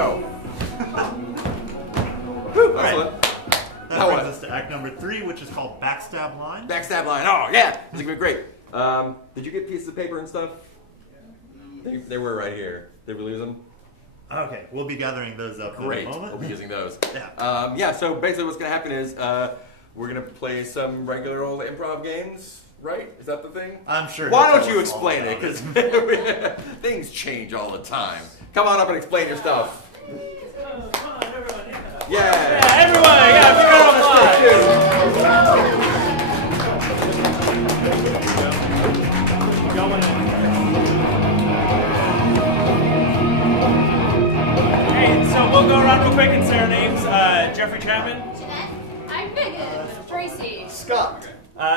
go. Whew, excellent. That brings us to act number 3, which is called Backstab Line. Backstab line. Oh, yeah. This is going to be great. Did you get pieces of paper and stuff? They were right here. Did we lose them? Okay, we'll be gathering those up Great. in a moment. We'll be using those. Yeah. So basically what's going to happen is we're going to play some regular old improv games, right? Is that the thing? I'm sure. Why don't you explain it? Because things change all the time. Come on up and explain your stuff. Yeah, everyone! Yeah, we got on the Hey, so we'll go around real quick and say our names. Jeffrey Chatman. Jeanette. I'm Megan. Tracy. Scott.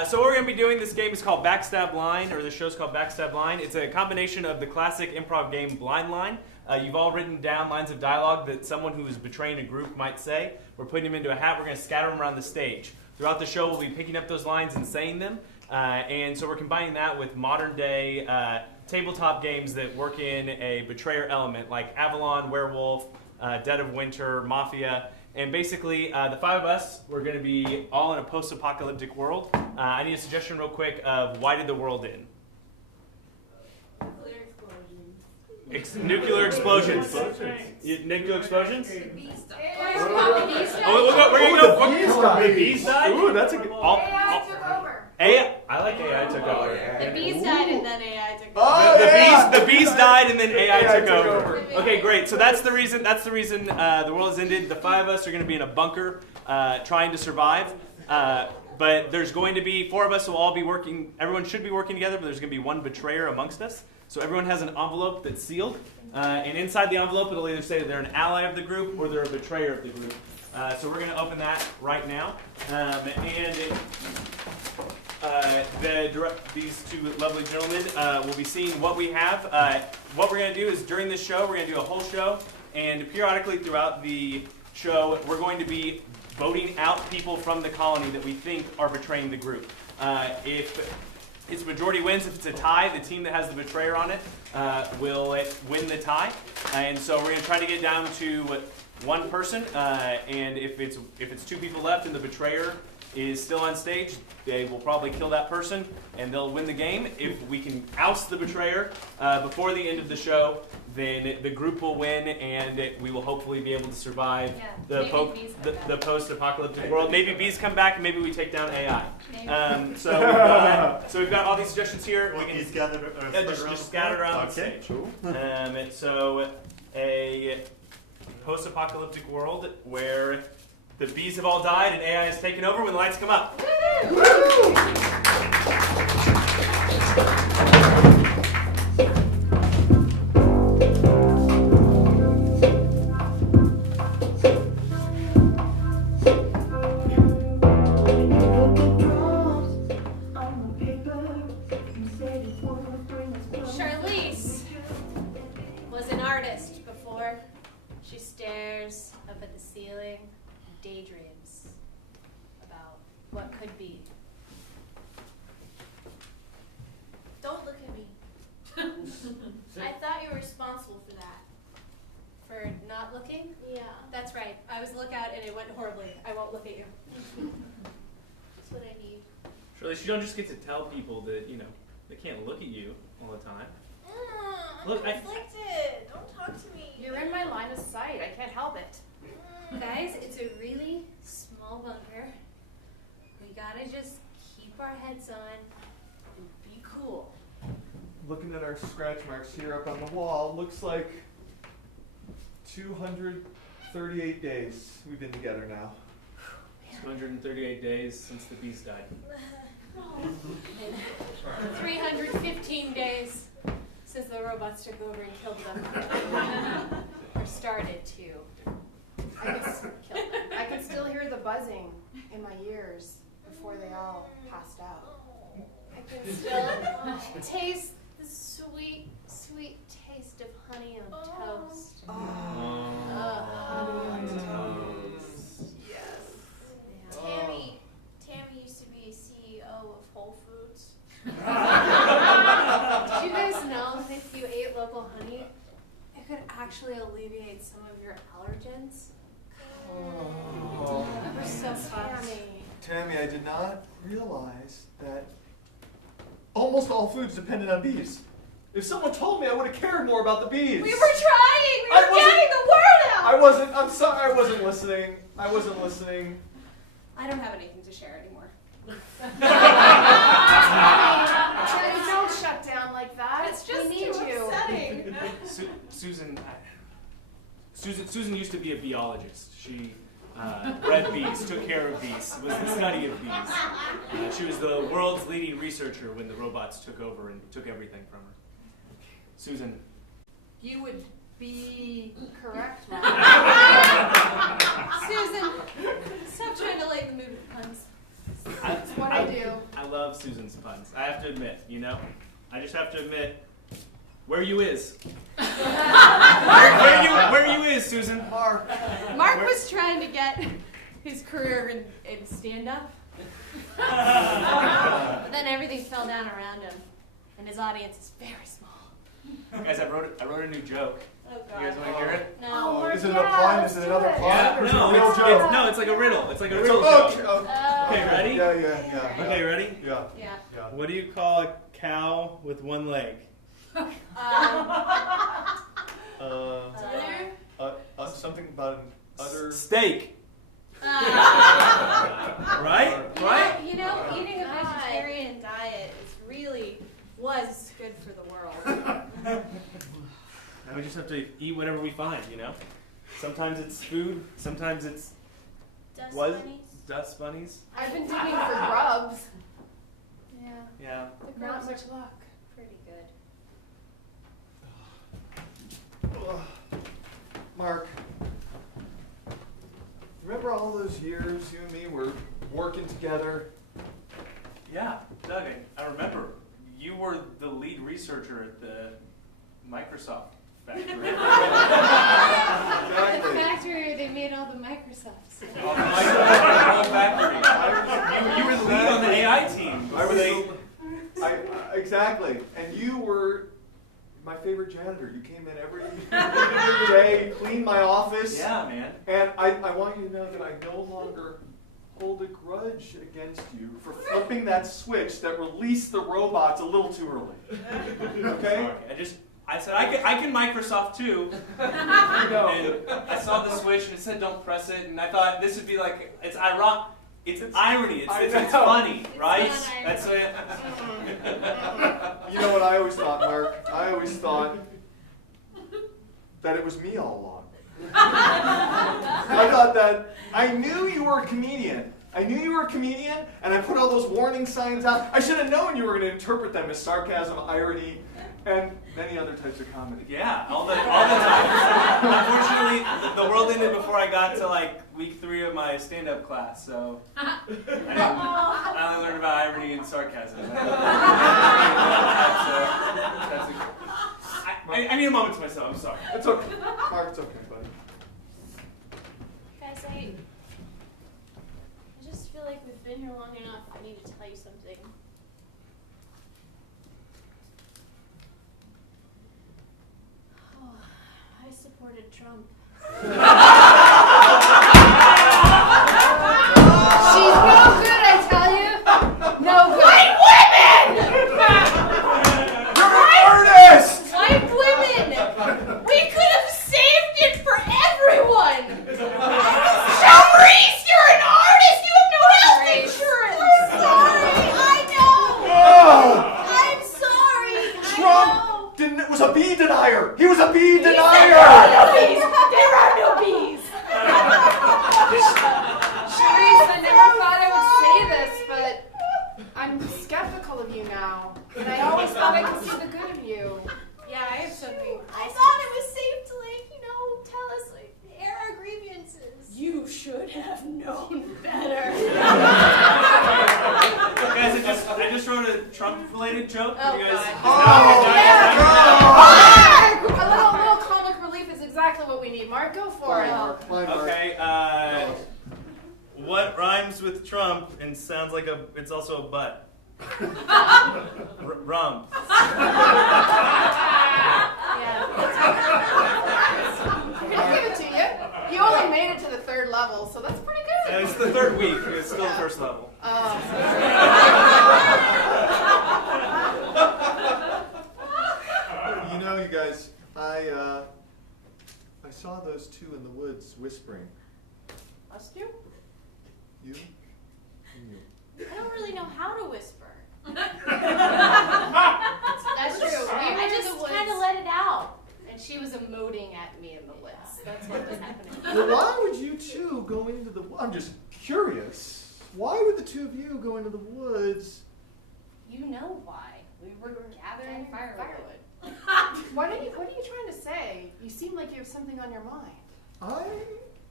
So what we're going to be doing, this game is called Backstab Line, or the show's called Backstab Line. It's a combination of the classic improv game Blind Line. You've all written down lines of dialogue that someone who is betraying a group might say. We're putting them into a hat. We're going to scatter them around the stage. Throughout the show, we'll be picking up those lines and saying them. And so we're combining that with modern-day tabletop games that work in a betrayer element, like Avalon, Werewolf, Dead of Winter, Mafia. And basically, the 5 of us, we're going to be all in a post-apocalyptic world. I need a suggestion real quick of why did the world end? Nuclear explosions. Nuclear explosions? The bees died. We're going to go. The bees died? Ooh, that's a good... AI took over. AI? I like AI took over. The bees died and then AI took over. The bees died and then AI took over. Okay, great. So that's the reason. The world has ended. The 5 of us are going to be in a bunker, trying to survive. But there's going to be 4 of us will all be working. Everyone should be working together, but there's going to be one betrayer amongst us. So everyone has an envelope that's sealed, and inside the envelope it'll either say they're an ally of the group or they're a betrayer of the group. So we're going to open that right now, these 2 lovely gentlemen will be seeing what we have. What we're going to do is during this show, we're going to do a whole show, and periodically throughout the show, we're going to be voting out people from the colony that we think are betraying the group. If it's majority wins, if it's a tie, the team that has the betrayer on it will win the tie. And so we're going to try to get down to 1 person, and if it's 2 people left and the betrayer is still on stage, they will probably kill that person and they'll win the game. If we can oust the betrayer before the end of the show, then the group will win and we will hopefully be able to survive the post-apocalyptic world. Maybe bees come back and maybe we take down AI. So we've got all these suggestions here. We can just scatter around the stage. So a post-apocalyptic world where the bees have all died and AI has taken over when the lights come up. Charlize was an artist before. She stares up at the ceiling and daydreams about what could be. Don't look at me. I thought you were responsible for that. For not looking? Yeah. That's right. I was lookout and it went horribly. I won't look at you. That's what I need. Surely you don't just get to tell people that, they can't look at you all the time. I'm conflicted. Don't talk to me. You're in my line of sight. I can't help it. Guys, it's a really small bunker. We gotta just keep our heads on and be cool. Looking at our scratch marks here up on the wall, looks like 238 days we've been together now. 238 days since the bees died. 315 days since the robots took over and killed them. Or started to. I could still hear the buzzing in my ears before they all passed out. I can still taste the sweet, sweet taste of honey on toast. Honey on toast. Yes. Tammy used to be CEO of Whole Foods. Did you guys know that if you ate local honey, it could actually alleviate some of your allergens. Oh. We're so fucked. Tammy, I did not realize that almost all foods depended on bees. If someone told me, I would have cared more about the bees. We were trying! We I were wasn't- getting the word out! I'm sorry, I wasn't listening. I wasn't listening. I don't have anything to share anymore. Tammy, don't shut down like that. It's just we need too you. upsetting. Susan used to be a biologist. She bred bees, took care of bees, was the study of bees. She was the world's leading researcher when the robots took over and took everything from her. Susan. You would be correct, Susan, stop trying to lighten the mood with puns. That's what I do. I love Susan's puns. I have to admit, I just have to admit, where you is? where you is, Susan? Mark. Mark was trying to get his career in stand-up. But then everything fell down around him, and his audience is very small. Guys, I wrote a new joke. Oh, God. You guys want to hear it? No. Oh, Is it a yeah, pun? let's Is it do another it. pun? Yeah, Or is it a no, real it's joke? like a riddle. It's like a Okay, riddle okay, joke. okay. Okay, ready? Yeah. Okay, ready? Yeah. Yeah. What do you call a cow with one leg? Something about an utter. Steak. Right? Right? You know, eating a vegetarian diet was good for the world. Now we just have to eat whatever we find, Sometimes it's food, sometimes it's Dust what? bunnies. Dust bunnies. I've been digging for grubs. Yeah, Yeah. the Not grubs much are luck. pretty good. Ugh. Mark, remember all those years you and me were working together? Yeah, Doug, I remember. You were the lead researcher at the Microsoft factory. The Exactly. factory where they made all the Microsofts. The whole factory. You were the lead on the AI team. I was exactly, and you were my favorite janitor. You came in every day, cleaned my office. Yeah, man. And I want you to know that I no longer hold a grudge against you for flipping that switch that released the robots a little too early. Okay? Sorry. I said I can Microsoft too. No. And I saw the switch and it said don't press it, and I thought this would be like it's ironic. It's irony. It's funny, right? not irony. That's it. You know what I always thought, Mark? I always thought that it was me all along. I thought that I knew you were a comedian. And I put all those warning signs out. I should have known you were going to interpret them as sarcasm, irony, and many other types of comedy. Yeah, all the time. Unfortunately, the world ended before I got to week 3 of my stand-up class, so I only learned about irony and sarcasm. I need a moment to myself. I'm sorry. It's okay. Mark, it's okay, buddy. Guys, I just feel like we've been here long enough. I need to tell you something. Oh, I supported Trump. She's no good, I tell you. No good. White women! You're an artist! White women! We could have saved it for everyone! Maurice, you're an artist! You have no health insurance! I'm sorry. I know. Oh, I'm sorry. Trump I know. was a bee denier. He was a bee denier. There are no bees! Sharice, I never thought I would say this, but I'm skeptical of you now. And I always thought I could see the good of you. Yeah, I have something. I thought it was safe to tell us air our grievances. You should have known better. Guys, I just wrote a Trump-related joke. Oh, You guys, God. A little comic relief is exactly what we need. Mark, go for it. Bye, Mark. Okay, what rhymes with Trump and sounds like it's also a butt? Rum. Give it to you. You only made it to the 3rd level, so that's pretty good. And it's the 3rd week. It's still the 1st level. You know, you guys, I saw those two in the woods whispering. Us two? You and you. I don't really know how to whisper. That's true. I just kind of let it out. And she was emoting at me in the woods. That's what was happening. Well, why would you two go into the woods? I'm just curious. Why would the two of you go into the woods? You know why. We were gathering firewood. What are you trying to say? You seem like you have something on your mind. I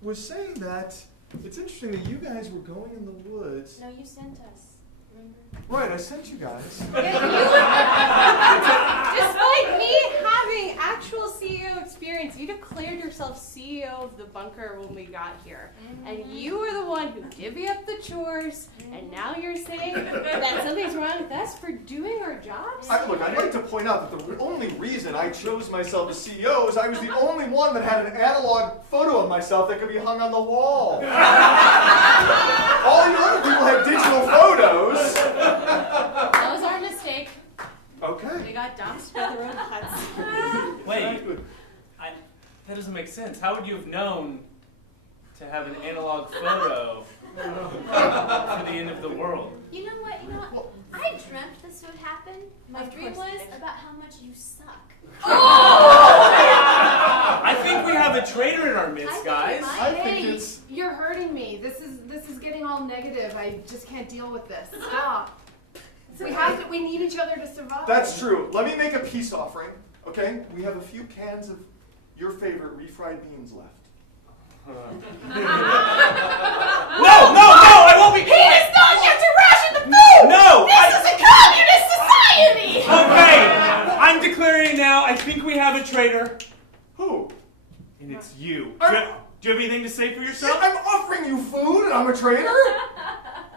was saying that it's interesting that you guys were going in the woods. No, you sent us. Remember? Right, I sent you guys. Despite me having actual CEO experience, you declared yourself CEO of the bunker when we got here. And you were the one who divvied up the chores, and now you're saying that something's wrong with us for doing our jobs? Look, I'd like to point out that the only reason I chose myself as CEO is I was the only one that had an analog photo of myself that could be hung on the wall. All you other people had digital photos. That was our mistake. Okay. We got doxed by the robots. Wait, that doesn't make sense. How would you have known to have an analog photo for the end of the world? You know what? I dreamt this would happen. My Of dream course was you did. about how much you suck. I think we have a traitor in our midst, guys. I think Hey, it's... you're hurting me. This is getting all negative. I just can't deal with this. Stop. We need each other to survive. That's true. Let me make a peace offering, okay? We have a few cans of your favorite refried beans left. No, I won't be. He does not get to ration the food! No! This is a communist society! Okay, I'm declaring now, I think we have a traitor, Who? and it's you. I'm- Do you have anything to say for yourself? I'm offering you food and I'm a traitor?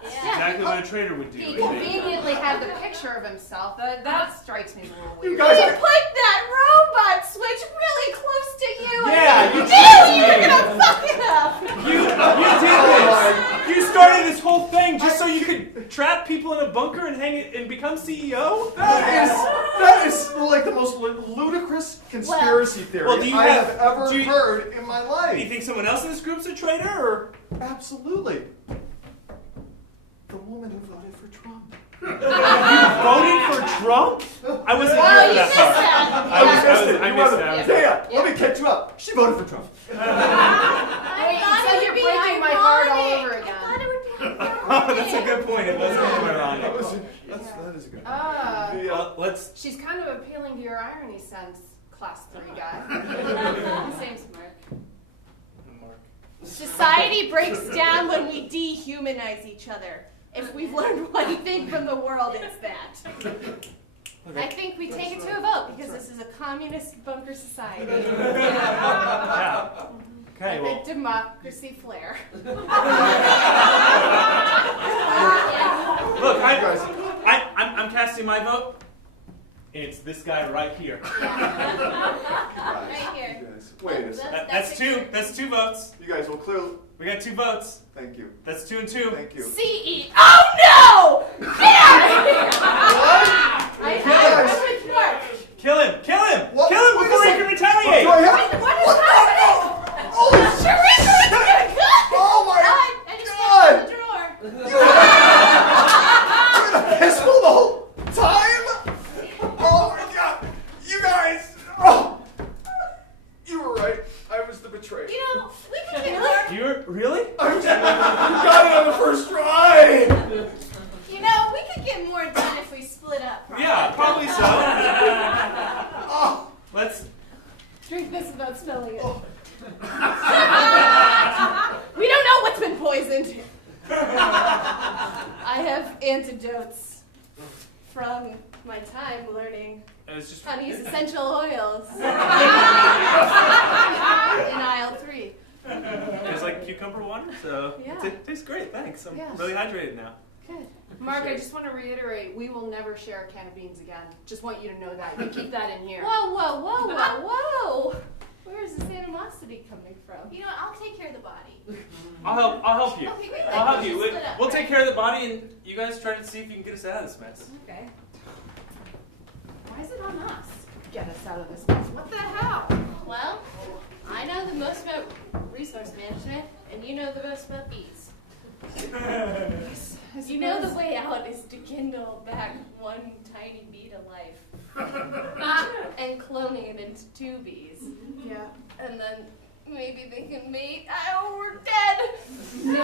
Exactly what a traitor would do. He I think. conveniently had the picture of himself. That strikes me as a little You weird. guys He are... put that robot switch really close to you. Yeah, you and did. you were gonna fuck it up. You did this. You started this whole thing just so you could trap people in a bunker and hang it and become CEO? That is like the most ludicrous conspiracy theory Well, do you I have- have ever do you- heard in my life. Do you think someone else in this group's a traitor, or? Absolutely. The woman who voted for Trump. You voted for Trump? I wasn't Well, here for you that missed part. that. I missed that. Yeah, let me catch you up. She voted for Trump. Wait, so you're breaking my heart all over I again. thought it would be ironic. Oh, that's a good point. It was kind of ironic. That is a good one. The, Well, let's. She's kind of appealing to your irony sense, class 3 guy. Thanks, Mark. Society breaks down when we dehumanize each other. If we've learned one thing from the world, it's that. I think we take it to a vote because this is a communist bunker society. Yeah. Okay, With well. a democracy flair. Look, I'm casting my vote. It's this guy right here. Right here. You guys, wait a second. That's two. That's 2 votes. You guys will clearly... We got 2 votes. Thank you. That's 2 and 2. Thank you. CE. Oh no! Get out of here! What? I'm Guys. with Mark. Kill him! Kill him! What? Kill him Wait a before he second. can retaliate! Do I have... What is happening? Holy shit! Sharifa, it's gonna go! Oh my I just God! found the drawer. You're in a pistol the whole time? Oh my God! You guys! Oh! You were right. I was the betrayer. You know, we could get more. You're really? You got it on the first try! You know, we could get more done if we split up. Yeah, probably so. Oh! Let's. Drink this without spilling it. Oh. We don't know what's been poisoned. I have antidotes from my time learning It was just. how to use essential oils in aisle 3. It's like cucumber water, so Yeah. it tastes great. Thanks. I'm Yeah. really hydrated now. Good. Mark, I just want to reiterate, we will never share a can of beans again. Just want you to know that. You keep that in here. Whoa, whoa, whoa, whoa, whoa! Where is this animosity coming from? You know what, I'll take care I'll help you. Okay, great. I'll help you. Split up, We'll right? take care of the body, and you guys try to see if you can get us out of this mess. Okay. Why is it on us? Get us out of this mess. What the hell? Well, I know the most about resource management, and you know the most about bees. You know the way out is to kindle back one tiny bee to life. And cloning it into 2 bees. Yeah. And then maybe they can mate. Oh, we're dead! No,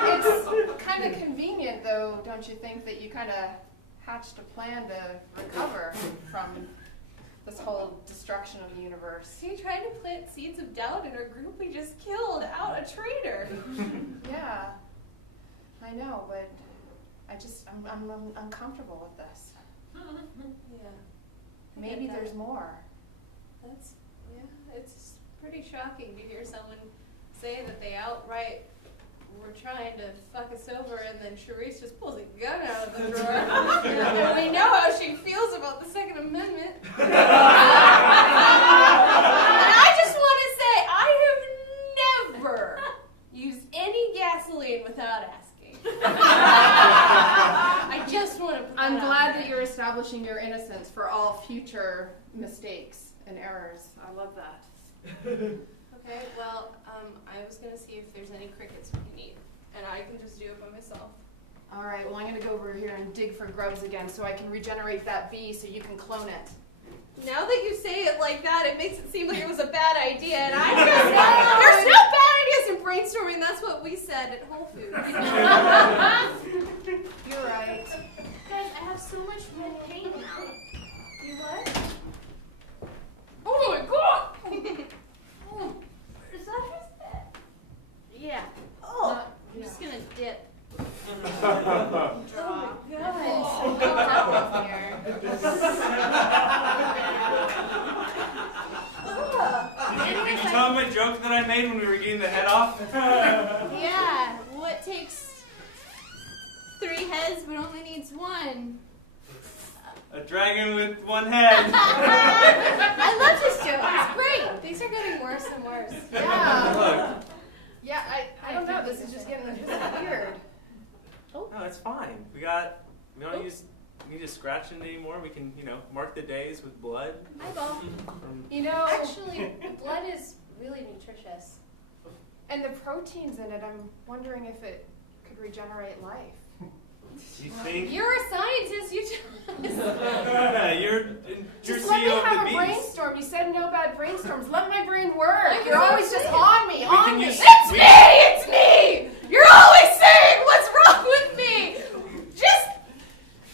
but it's kind of convenient, though, don't you think, that you kind of hatched a plan to recover from this whole destruction of the universe? You tried to plant seeds of doubt in our group. We just killed out a traitor. Yeah, I know, but I'm uncomfortable with this. Yeah. Maybe there's more. It's pretty shocking to hear someone say that they outright were trying to fuck us over, and then Charisse just pulls a gun out of the drawer. And we know how she feels about the Second Amendment. And I just want to say, I have never used any gasoline without asking. I just want to put that I'm out glad there. that you're establishing your innocence for all future mistakes and errors. I love that. Okay, well, I was going to see if there's any crickets we can eat, and I can just do it by myself. All right, well, I'm going to go over here and dig for grubs again so I can regenerate that bee so you can clone it. Now that you say it like that, it makes it seem like it was a bad idea, and I just there's no bad ideas in brainstorming. That's what we said at Whole Foods. You're right. Guys, I have so much red paint now. You what? Oh my god! Is that just it? Yeah. Oh. I'm just gonna dip. Oh God. I'm here. Did you tell them my joke that I made when we were getting the head off? Yeah. What takes 3 heads but only needs 1? A dragon with 1 head. I love this joke. It's great. Things are getting worse and worse. Yeah. Look. Yeah, I don't know. This is just getting weird. No, it's fine. We don't need to scratch it anymore. We can, mark the days with blood. Eyeball. You know, Actually, the blood is really nutritious. and the proteins in it, I'm wondering if it could regenerate life. You think? You're a scientist. You just. You're Just let me CEO of have the a beast. brainstorm. You said no bad brainstorms. Let my brain work. You're always just on me, can on me. use- It's me! It's me! You're always saying what's wrong with me! Just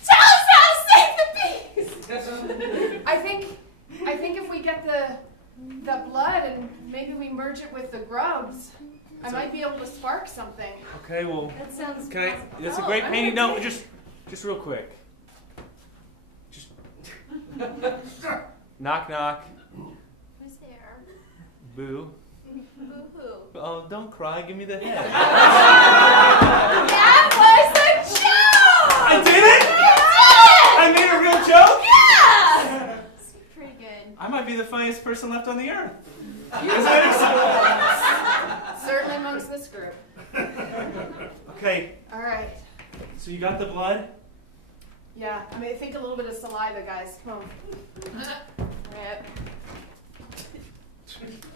tell us how to save the bees! I think if we get the blood and maybe we merge it with the grubs, I might be able to spark something. Okay, well, That sounds that's a great painting. No, just real quick. Just knock knock. Who's there? Boo. Boo-hoo. Oh, don't cry. Give me the head. That was a joke! I did it? I made a real joke? Yeah! It's pretty good. I might be the funniest person left on the earth. Certainly amongst this group. Okay, All right. so you got the blood? Yeah, I mean, I think a little bit of saliva, guys. Come on. Rip.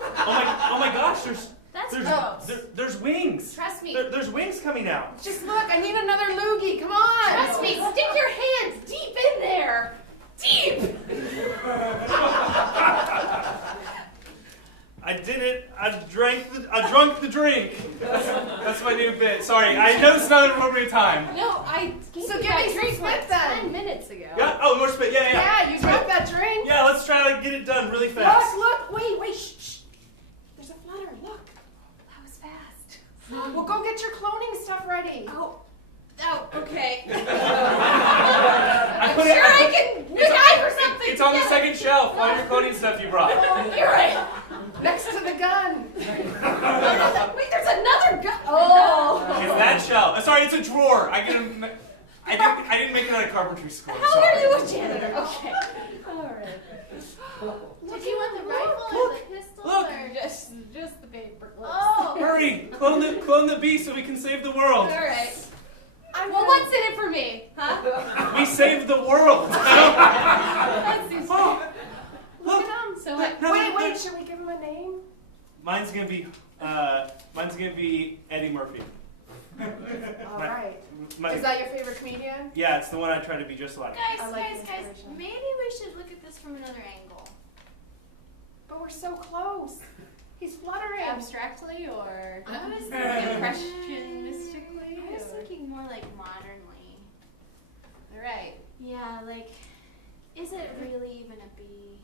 Oh my gosh, That's there's gross. there's wings. Trust me. There's wings coming out. Just look, I need another loogie. Come on. Trust me. Stick your hands deep in there. Deep! I did it. I drunk the drink. That's my new bit. Sorry, I know it's not an appropriate time. No, I gave So you give that me some drink spit like then. 10 minutes ago. Yeah. Oh, more spit. Yeah. Yeah, you dropped that drink. Yeah, let's try to get it done really fast. Look, wait, shh. There's a flutter, look. That was fast. Well, go get your cloning stuff ready. Oh, okay. I I'm put sure it- I can MacGyver something. It's on the together. second shelf. All your coding stuff you brought. Oh, you're right. Next to the gun. Wait, there's another gun. Oh. It's that shelf. Sorry, it's a drawer. I didn't make it out of carpentry school. How Sorry. are you a janitor? Okay. All right. Did you want the rifle or the pistol Look. or just the paper clips? Oh, Hurry! Clone the bee so we can save the world. All right. Well, what's in it for me, huh? We saved the world. That seems Oh, look. so. Wait, should we give him a name? Mine's gonna be Eddie Murphy. All right. My- Is that your favorite comedian? yeah, it's the one I try to be just like. I like the Guys, inspiration. maybe we should look at this from another angle. But we're so close. He's fluttering. Abstractly or I was impressionistically? I was thinking more like modernly. All right. Yeah, like, is it really even a bee?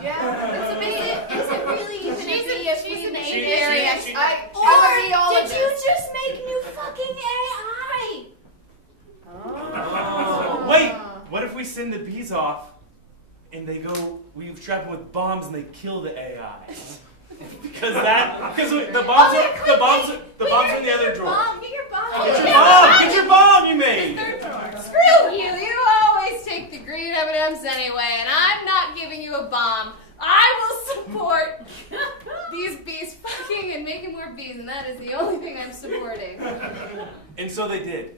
Yeah, it's a bee. Is it really even a bee if we made she- it? she- I Or I'm a did you biologist. just make new fucking AI? Oh. Wait, what if we send the bees off and they go? We trap them with bombs and they kill the AI. Because the bombs are in the other drawer. Get your bomb. Get your bomb you made. Screw you! You always take the green M&Ms anyway, and I'm not giving you a bomb. I will support these bees fucking and making more bees, and that is the only thing I'm supporting. And so they did.